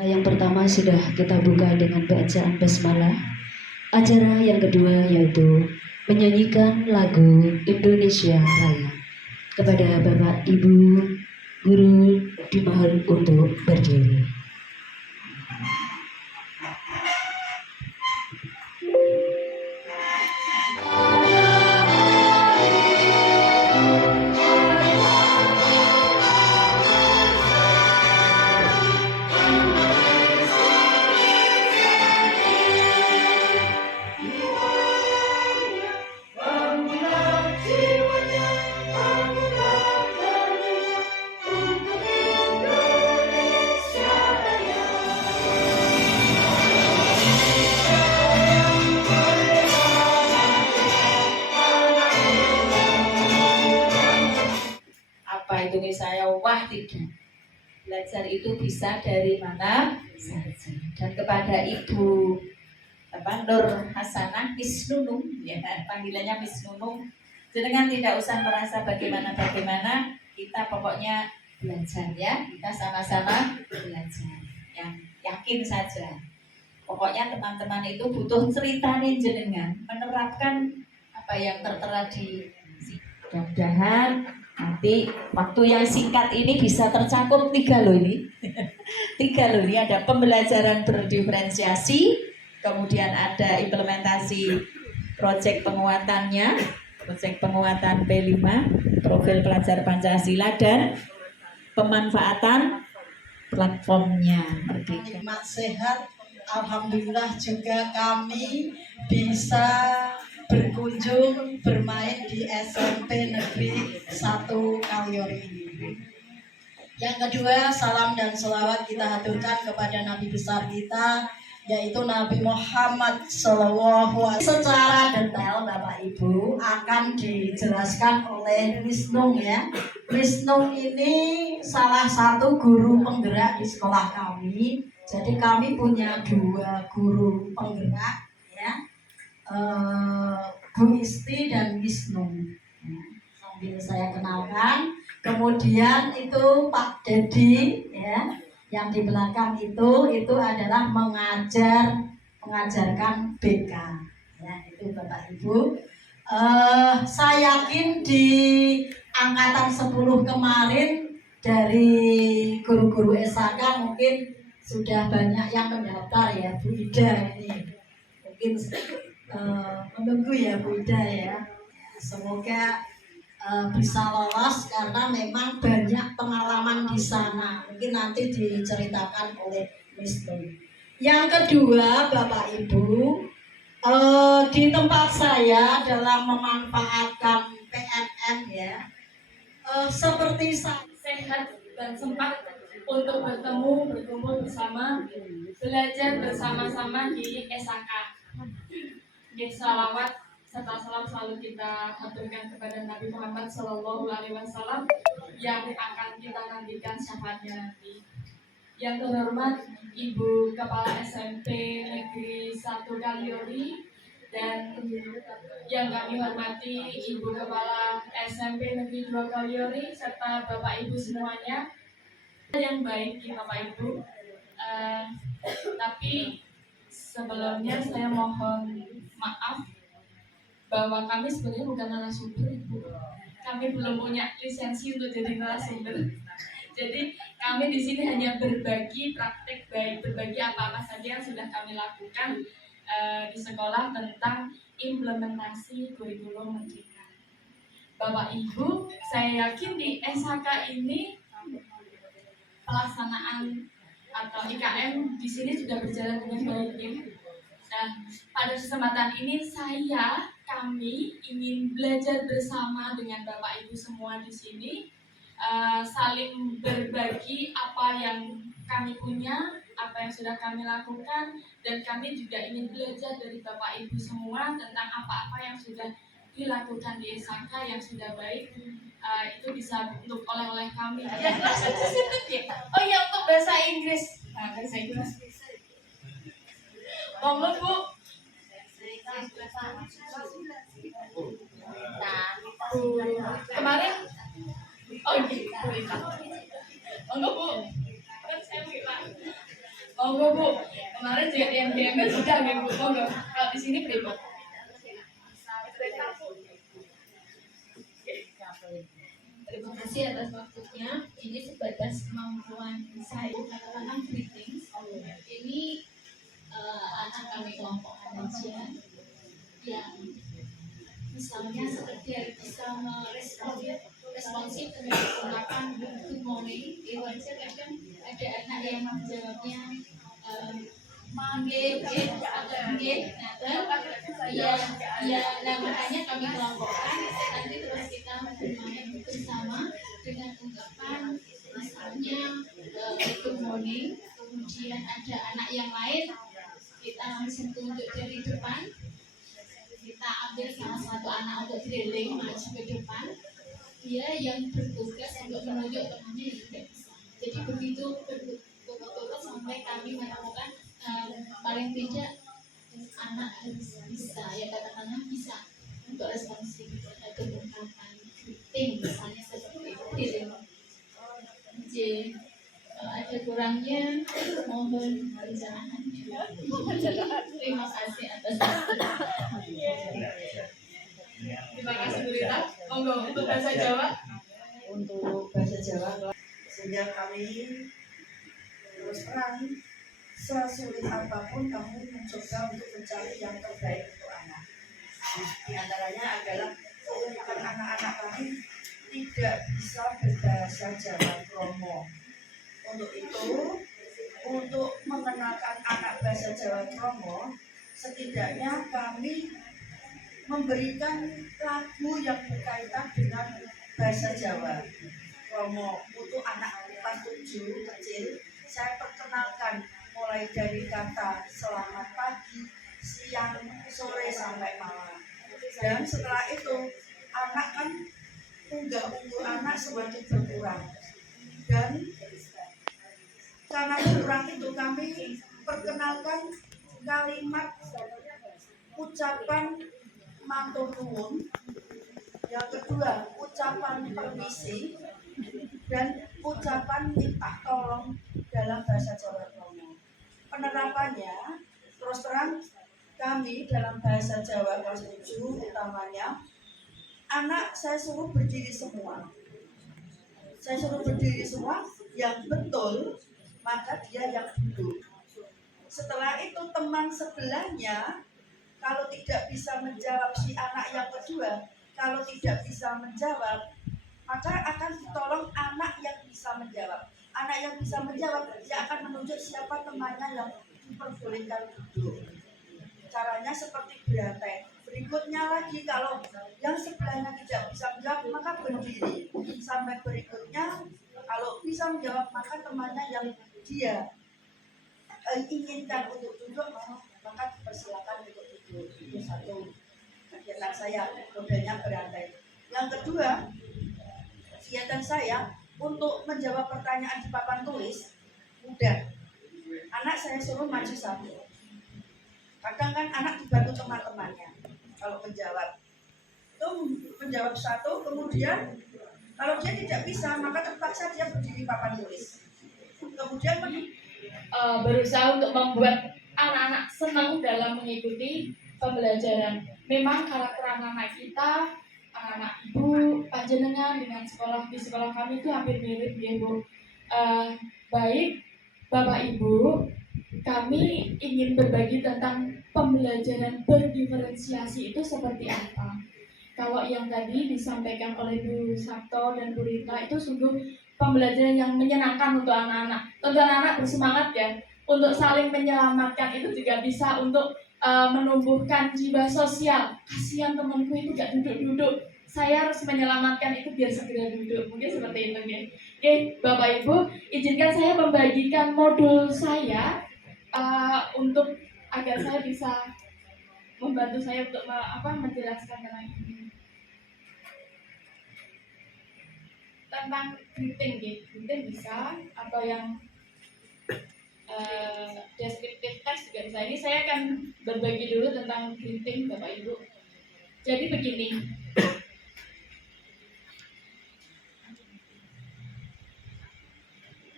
Yang pertama sudah kita buka dengan bacaan basmalah. Acara yang kedua yaitu menyanyikan lagu Indonesia Raya. Kepada Bapak Ibu guru dimohon untuk berdiri. Indonesia wah tidak. Belajar itu bisa dari mana saja. Dan kepada Ibu Nur Hasanah Miss Nunung, ya, panggilannya Miss Nunung, jenengan tidak usah merasa bagaimana, kita pokoknya belajar ya, kita sama-sama belajar. Yang yakin saja. Pokoknya teman-teman itu butuh cerita nih jenengan, menerapkan apa yang tertera di mudah-mudahan nanti waktu yang singkat ini bisa tercakup 3 loh ini. 3 loh ini, ada pembelajaran berdiferensiasi, kemudian ada implementasi proyek penguatannya, proyek penguatan P5, profil pelajar Pancasila, dan pemanfaatan platformnya Merdeka. Sehat, alhamdulillah juga kami bisa berkunjung bermain di SMP Negeri 1 Kaliori ini. Yang kedua, salam dan selawat kita haturkan kepada Nabi besar kita, yaitu Nabi Muhammad SAW. Secara detail Bapak Ibu akan dijelaskan oleh Miss Nung ya. Miss Nung ini salah satu guru penggerak di sekolah kami. Jadi kami punya 2 guru penggerak ya. Bu Isti dan Miss Nung. Sambil saya kenalkan. Kemudian itu Pak Dedi ya, yang di belakang itu adalah mengajarkan BK ya, itu Bapak Ibu. Saya yakin di angkatan 10 kemarin dari guru-guru SHK mungkin sudah banyak yang mendaftar ya, Bu Ida ini mungkin menunggu ya Bu Ida ya. Semoga bisa lolos karena memang banyak pengalaman di sana. Mungkin nanti diceritakan oleh Miss Nung. Yang kedua Bapak Ibu, di tempat saya dalam memanfaatkan PMM ya, seperti sehat dan sempat untuk berkumpul bersama, belajar bersama-sama di SHK. Salawat serta salam selalu kita haturkan kepada Nabi Muhammad SAW yang akan kita nantikan syafaatnya nanti. Yang terhormat Ibu Kepala SMP Negeri 1 Kaliori, dan yang kami hormati Ibu Kepala SMP Negeri 2 Kaliori serta Bapak Ibu semuanya. Yang baik ya Bapak Ibu, tapi sebelumnya saya mohon maaf bahwa kami sebenarnya bukan narasumber, kami belum punya lisensi untuk jadi narasumber. Jadi kami di sini hanya berbagi praktek baik, berbagi apa-apa saja yang sudah kami lakukan di sekolah tentang implementasi kurikulum Merdeka. Bapak Ibu, saya yakin di SHK ini pelaksanaan atau IKM di sini sudah berjalan dengan baik ya. Nah, pada kesempatan ini kami ingin belajar bersama dengan Bapak Ibu semua di sini, saling berbagi apa yang kami punya, apa yang sudah kami lakukan, dan kami juga ingin belajar dari Bapak Ibu semua tentang apa-apa yang sudah dilakukan di SHK yang sudah baik. Itu bisa untuk oleh-oleh kami. Oh iya, untuk bahasa Inggris. Nah, bahasa Inggris. Monggo Bu. Nah, kemarin oh iya, boleh. Monggo Bu. Kan saya bilang. monggo Bu. Kemarin juga DM sudah nih Bu, monggo. Kalau di sini berikut. Terima kasih atas waktunya. Ini sebatas kemampuan saya katakan greetings. Ini anak kami kelompok kajian yang misalnya seperti yang bisa responsif dengan menggunakan good morning. Itu aja kadang ada anak yang menjawabnya manggil atau nggih, nah makanya kami kelompokkan nanti terus kita bermain bersama dengan ungkapan misalnya good morning, kemudian ada anak yang lain kita langsung tunjuk dari depan, kita ambil salah satu anak untuk drilling maju ke depan, dia yang bertugas untuk menunjuk temannya yang tidak bisa. Jadi begitu berturut-turut sampai kami menemukan paling tidak anak harus bisa, ya katakanlah bisa untuk responsif atau ungkapan greeting misalnya seperti itu. Jadi ada kurangnya mohon pencerahan. Terima kasih atas Terima kasih Bu Rita. Monggo untuk bahasa Jawa. Untuk bahasa Jawa, sehingga kami terus terang sesulit apapun kamu mencoba untuk mencari yang terbaik untuk anak. Di antaranya adalah keunikan anak-anak kami tidak bisa berbahasa Jawa Kromo. Untuk itu, untuk mengenalkan anak bahasa Jawa Kromo, setidaknya kami memberikan lagu yang berkaitan dengan bahasa Jawa Kromo. Untuk anak kelas 7 kecil, saya perkenalkan mulai dari kata selamat pagi, siang, sore sampai malam. Dan setelah itu anak kan unggah-ungguh anak semakin berkurang. Dan karena berkurang itu kami perkenalkan kalimat ucapan matur nuwun, yang kedua ucapan permisi, dan ucapan minta tolong dalam bahasa Jawa Kromo. Penerapannya terus terang kami dalam bahasa Jawa kelas 7 utamanya anak saya suruh berdiri semua. Saya suruh berdiri semua, yang betul maka dia yang duduk. Setelah itu teman sebelahnya kalau tidak bisa menjawab, si anak yang kedua kalau tidak bisa menjawab, maka akan ditolong anak yang bisa menjawab. Anak yang bisa menjawab, dia akan menunjuk siapa temannya yang diperbolehkan duduk. Caranya seperti berantai. Berikutnya lagi, kalau yang sebelahnya tidak bisa menjawab, maka berdiri. Sampai berikutnya, kalau bisa menjawab, maka temannya yang dia inginkan untuk duduk, maka dipersilakan untuk duduk. Itu satu kegiatan saya, modelnya berantai. Yang kedua, kegiatan saya untuk menjawab pertanyaan di papan tulis mudah. Anak saya suruh maju satu. Kadang kan anak dibantu teman-temannya kalau menjawab. Itu menjawab satu, kemudian kalau dia tidak bisa maka terpaksa dia berdiri papan tulis. Kemudian Berusaha untuk membuat anak-anak senang dalam mengikuti pembelajaran. Memang karakter anak-anak kita, anak-anak ibu, panjenengan dengan sekolah di sekolah kami itu hampir mirip ya Bu. Baik Bapak Ibu, kami ingin berbagi tentang pembelajaran berdiferensiasi itu seperti apa. Kalau yang tadi disampaikan oleh Bu Sabto dan Bu Rita itu sungguh pembelajaran yang menyenangkan untuk anak-anak. Tentu anak-anak bersemangat ya untuk saling menyelamatkan, itu juga bisa untuk menumbuhkan jiwa sosial. Kasihan temanku itu gak duduk-duduk, saya harus menyelamatkan itu biar segera duduk. Mungkin seperti itu ya. Oke, Bapak Ibu, izinkan saya membagikan modul saya untuk agar saya bisa membantu saya untuk menjelaskan tentang greeting ya. Greeting bisa, atau yang descriptive text juga bisa. Ini saya akan berbagi dulu tentang greeting Bapak Ibu. Jadi begini,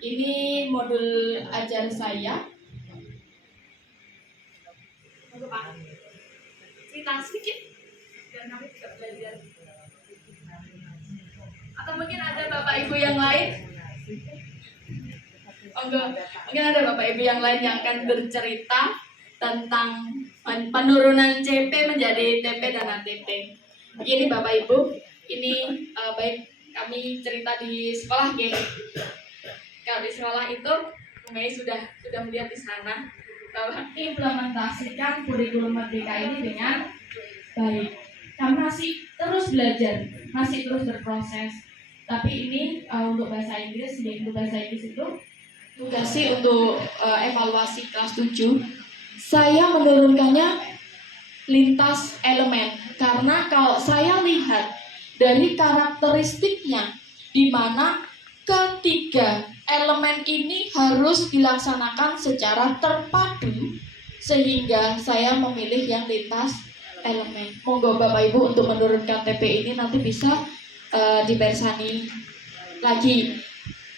ini modul ajar saya apa? Cerita sedikit biar kami juga belajar. Atau mungkin ada Bapak Ibu yang lain? Oh enggak, mungkin ada Bapak Ibu yang lain yang akan bercerita tentang penurunan CP menjadi TP dan ATP. Begini Bapak Ibu, ini baik kami cerita di sekolah ya. Kalau di sekolah itu Mei sudah melihat di sana bahwa implementasikan kurikulum merdeka ini dengan baik. Kami masih terus belajar, masih terus berproses. Tapi ini untuk bahasa Inggris, untuk bahasa Inggris itu tugasnya untuk evaluasi kelas 7. Saya menurunkannya lintas elemen karena kalau saya lihat dari karakteristiknya di mana ketiga elemen ini harus dilaksanakan secara terpadu sehingga saya memilih yang lintas elemen. Monggo Bapak Ibu untuk menurunkan TP ini nanti bisa dipersani lagi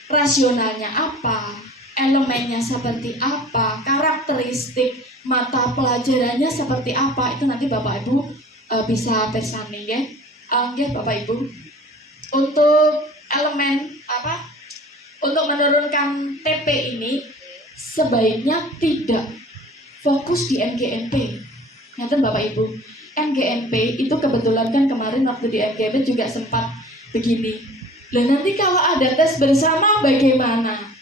rasionalnya apa, elemennya seperti apa, karakteristik mata pelajarannya seperti apa, itu nanti Bapak Ibu bisa persani ya. Ya Bapak Ibu. Untuk elemen apa? Untuk menurunkan TP ini sebaiknya tidak fokus di MGMP. Nanti Bapak Ibu, MGMP itu kebetulan kan kemarin waktu di MGMP juga sempat begini. Lah nanti kalau ada tes bersama bagaimana? Nah,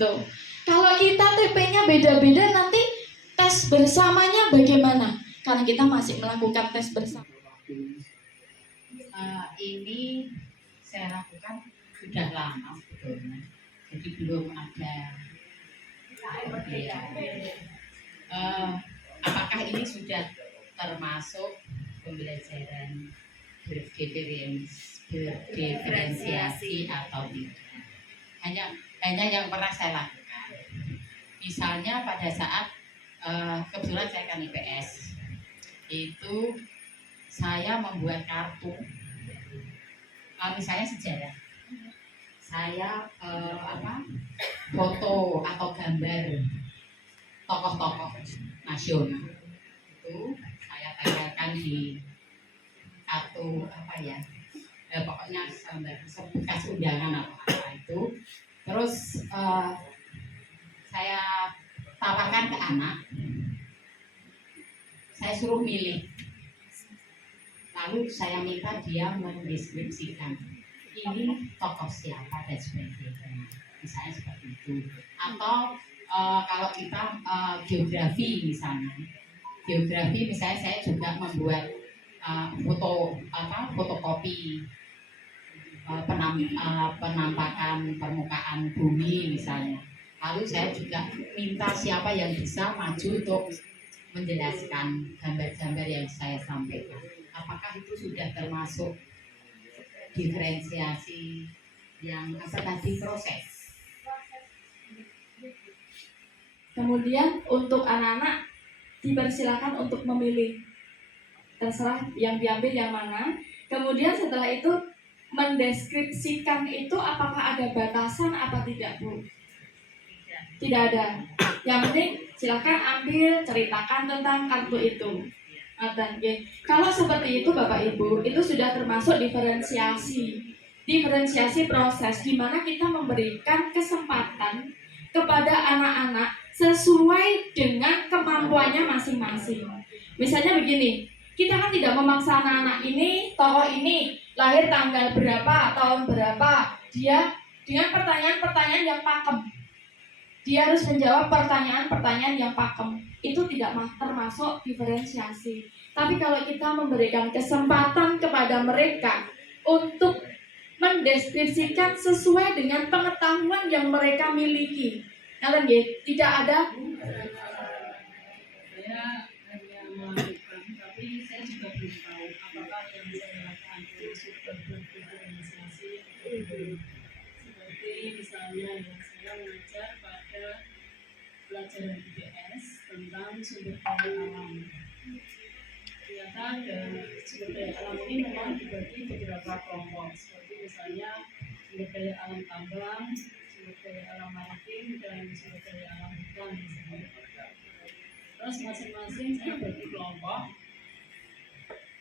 tuh. Kalau kita TP-nya beda-beda nanti tes bersamanya bagaimana? Karena kita masih melakukan tes bersama. Ini saya lakukan sudah lama sebetulnya, jadi belum ada. Apakah ini sudah termasuk pembelajaran berdiferensiasi atau tidak? Hanya yang pernah saya lakukan. Misalnya pada saat kebetulan saya kan IPS, itu saya membuat kartu. Misalnya sejarah, saya foto atau gambar tokoh-tokoh nasional itu saya tempelkan di kartu pokoknya bekas undangan apa itu. Terus saya tawarkan ke anak, saya suruh milih, lalu saya minta dia mendeskripsikan ini tokoh siapa dan sebagainya, misalnya seperti itu. Atau kalau kita geografi misalnya saya juga membuat fotokopi penampakan permukaan bumi misalnya. Lalu saya juga minta siapa yang bisa maju untuk menjelaskan gambar-gambar yang saya sampaikan. Apakah itu sudah termasuk diferensiasi yang proses? Kemudian untuk anak-anak dipersilakan untuk memilih, terserah yang diambil yang mana. Kemudian setelah itu mendeskripsikan itu apakah ada batasan apa tidak Bu? Tidak ada. Yang penting silakan ambil, ceritakan tentang kartu itu. Kalau seperti itu Bapak Ibu, itu sudah termasuk diferensiasi proses di mana kita memberikan kesempatan kepada anak-anak sesuai dengan kemampuannya masing-masing. Misalnya begini, kita kan tidak memaksa anak-anak ini, tokoh ini lahir tanggal berapa, tahun berapa, dia dengan pertanyaan-pertanyaan yang pakem. Dia harus menjawab pertanyaan-pertanyaan yang pakem. Itu tidak termasuk diferensiasi. Tapi kalau kita memberikan kesempatan kepada mereka untuk mendeskripsikan sesuai dengan pengetahuan yang mereka miliki, tidak ada. Saya hanya melakukan, tapi saya juga belum tahu apakah yang saya lakukan itu sudah berdiferensiasi atau belum. Seperti misalnya saya mengajar pada pelajaran IPS tentang sumber daya alam. Ternyata sumber daya alam ini memang dibagi beberapa kelompok, seperti misalnya sumber daya alam tambang, sumber daya alam maritim, dan sumber daya alam hutan misalnya. Terus masing-masing saya bagi kelompok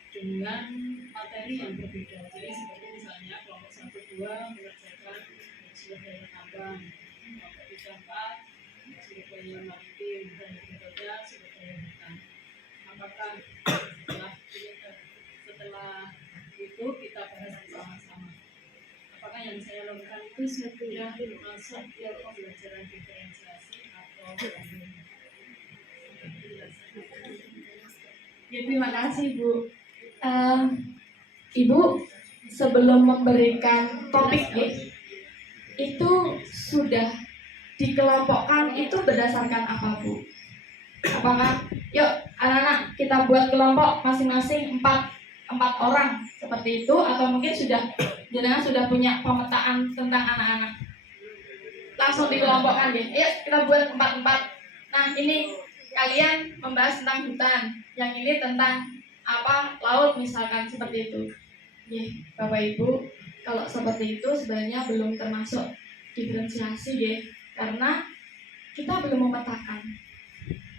dengan materi yang berbeda. Jadi seperti misalnya kelompok 1-2 mengerjakan sumber daya tambang, kelompok 3-4 sumber daya maritim, dan berikutnya sumber daya hutan. Apakah setelah itu kita bahas bersama-sama? Apakah yang saya lakukan itu sudah masuk ke pembelajaran diferensiasi atau belum? Ya, terima kasih Bu. Ibu sebelum memberikan topik ya, itu sudah dikelompokkan itu berdasarkan apa Bu? Apakah yuk anak-anak kita buat kelompok masing-masing 4 orang seperti itu, atau mungkin jenengan sudah punya pemetaan tentang anak-anak langsung dikelompokkan ya? Yuk kita buat 4. Nah ini kalian membahas tentang hutan, yang ini tentang laut misalkan, seperti itu. Ya, Bapak Ibu, kalau seperti itu sebenarnya belum termasuk diferensiasi ya, karena kita belum memetakan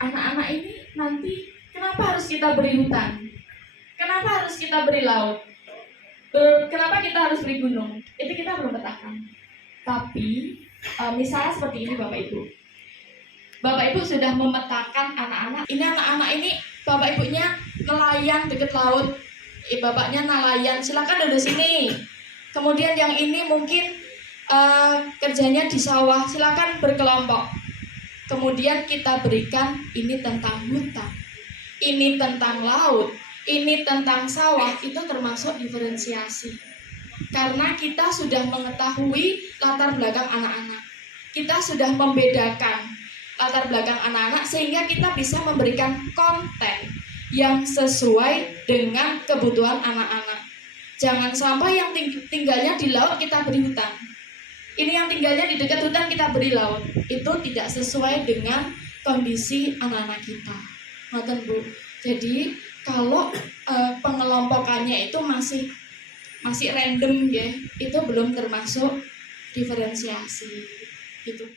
anak-anak ini nanti kenapa harus kita beri hutan, kenapa harus kita beri laut, kenapa kita harus beri gunung, itu kita belum petakan. Tapi misalnya seperti ini Bapak Ibu sudah memetakan anak-anak. Ini anak-anak ini Bapak Ibunya nelayan dekat laut, bapaknya nelayan, silakan duduk sini. Kemudian yang ini mungkin kerjanya di sawah, silakan berkelompok. Kemudian kita berikan ini tentang hutan, ini tentang laut, ini tentang sawah, itu termasuk diferensiasi. Karena kita sudah mengetahui latar belakang anak-anak, kita sudah membedakan latar belakang anak-anak, sehingga kita bisa memberikan konten yang sesuai dengan kebutuhan anak-anak. Jangan sampai yang tinggalnya di laut kita beri hutan, ini yang tinggalnya di dekat hutan kita beri laut. Itu tidak sesuai dengan kondisi anak-anak kita. Ngoten Bu. Jadi kalau pengelompokannya itu masih random ya, itu belum termasuk diferensiasi gitu.